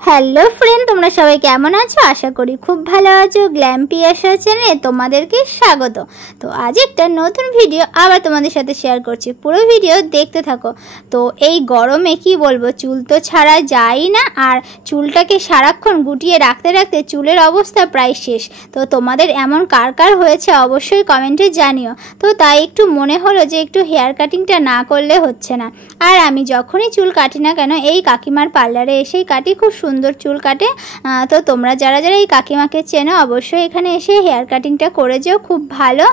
Hello friend, তোমরা সবাই কেমন আছো? আশা করি খুব ভালো আছো। গ্ল্যাম পিয়াসা চ্যানেলে তোমাদেরকে স্বাগত। তো আজ একটা নতুন ভিডিও আবার তোমাদের সাথে শেয়ার করছি, পুরো ভিডিও দেখতে থাকো। তো এই গরমে কি বলবো, চুল তো ছাড়া যায় না, আর চুলটাকে সারাক্ষণ গুটিয়ে রাখতে রাখতে চুলের অবস্থা প্রায় শেষ। তো তোমাদের এমন কার কার হয়েছে অবশ্যই কমেন্টে জানিও। তো তাই একটু মনে হলো যে একটু হেয়ার কাটিংটা না করলে হচ্ছে না। আর আমি যখনই চুল কাটি না কেন এই কাকিমার পার্লারে এসেই কাটি, খুব সুন্দর চুল কাটে। তো তোমরা যারা যারা এই কাকিমাকে চেনো অবশ্যই এখানে এসে হেয়ার কাটিংটা করে যেও, খুব ভালো।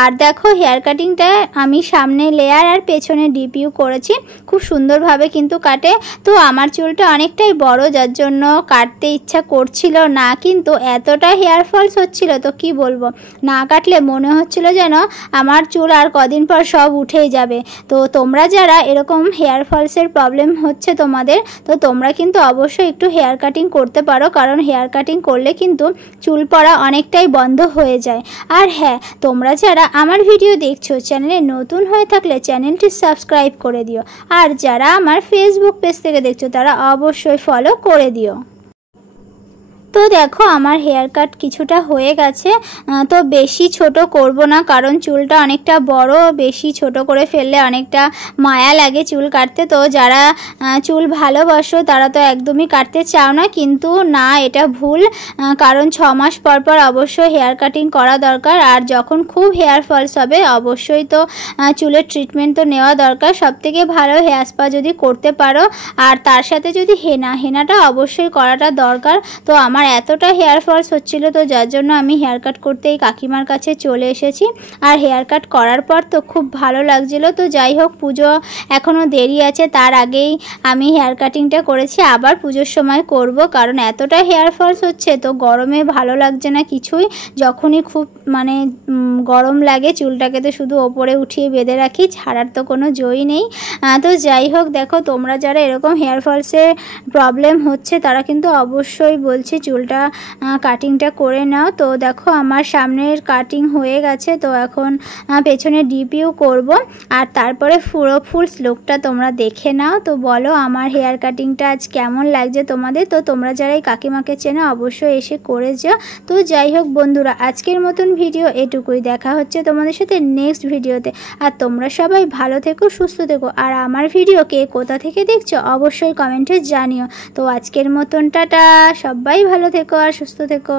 আর দেখো হেয়ার কাটিংটা আমি সামনে লেয়ার আর পেছনে ডিপিউ করেছি, খুব সুন্দরভাবে কিন্তু কাটে। তো আমার চুলটা অনেকটাই বড়, যার জন্য কাটতে ইচ্ছা করছিল না, কিন্তু এতটা হেয়ার ফলস হচ্ছিল তো কি বলবো, না কাটলে মনে হচ্ছিল যেন আমার চুল আর কদিন পর সব উঠেই যাবে। তো তোমরা যারা এরকম হেয়ার ফলসের প্রবলেম হচ্ছে তোমাদের, তো তোমরা কিন্তু অবশ্যই একটু হেয়ার কাটিং করতে পারো, কারণ হেয়ার কাটিং করলে কিন্তু চুল পড়া অনেকটাই বন্ধ হয়ে যায়। আর হ্যাঁ, তোমরা যারা আমার ভিডিও দেখছো চ্যানেলে নতুন হয়ে থাকলে চ্যানেলটি সাবস্ক্রাইব করে দিও, আর যারা আমার ফেসবুক পেজ থেকে দেখছো তারা অবশ্যই ফলো করে দিও। তো দেখো আমার হেয়ার কাট কিছুটা হয়ে গেছে। তো বেশি ছোট করব না, কারণ চুলটা অনেকটা বড়, বেশি ছোট করে ফেললে অনেকটা মায়া লাগে চুল কাটতে। তো যারা চুল ভালোবাসো তারা তো একদমই কাটতে চাও না, কিন্তু না, এটা ভুল। কারণ 6 মাস পর পর অবশ্যই হেয়ার কাটিং করা দরকার। আর যখন খুব হেয়ার ফলস হবে অবশ্যই তো চুলের ট্রিটমেন্ট তো নেওয়া দরকার। সবথেকে ভালো হেয়ার স্পা যদি করতে পারো, আর তার সাথে যদি হেনাটা অবশ্যই করাটা দরকার। তো আমার এতটা হেয়ার ফলস হচ্ছিল, তো যার জন্য আমি হেয়ার কাট করতে এই কাকিমার কাছে চলে এসেছি। আর হেয়ার কাট করার পর তো খুব ভালো লাগছিল। তো যাই হোক, পুজো এখনও দেরি আছে, তার আগেই আমি হেয়ার কাটিংটা করেছি, আবার পুজোর সময় করব, কারণ এতটা হেয়ার ফলস হচ্ছে তো গরমে ভালো লাগছে না কিছুই। যখনই খুব গরম লাগে চুলটাকে তো শুধু ওপরে উঠিয়ে বেঁধে রাখি, ছাড়ার তো কোনো জয়ই নেই। তো যাই হোক, দেখো তোমরা যারা এরকম হেয়ার ফলসের প্রবলেম হচ্ছে তারা কিন্তু অবশ্যই বলছি চুলটা কাটিংটা করে নাও। তো দেখো আমার সামনের কাটিং হয়ে গেছে, তো এখন পেছনে ডিপিউ করব, আর তারপরে পুরো ফুল লুকটা তোমরা দেখে নাও। তো বলো আমার হেয়ার কাটিংটা আজ কেমন লাগছে তোমাদের। তো তোমরা যারা এই কাকিমাকে চেনো অবশ্যই এসে করে যাও। তো যাই হোক বন্ধুরা, আজকের মতন ভিডিও এটুকুই, দেখা হচ্ছে তোমাদের সাথে নেক্সট ভিডিওতে। আর তোমরা সবাই ভালো থেকো, সুস্থ থেকো। আর আমার ভিডিও কে কোথা থেকে দেখছো অবশ্যই কমেন্টে জানিও। তো আজকের মতন টাটা, সবাই ভালো থেকো আর সুস্থ থেকো।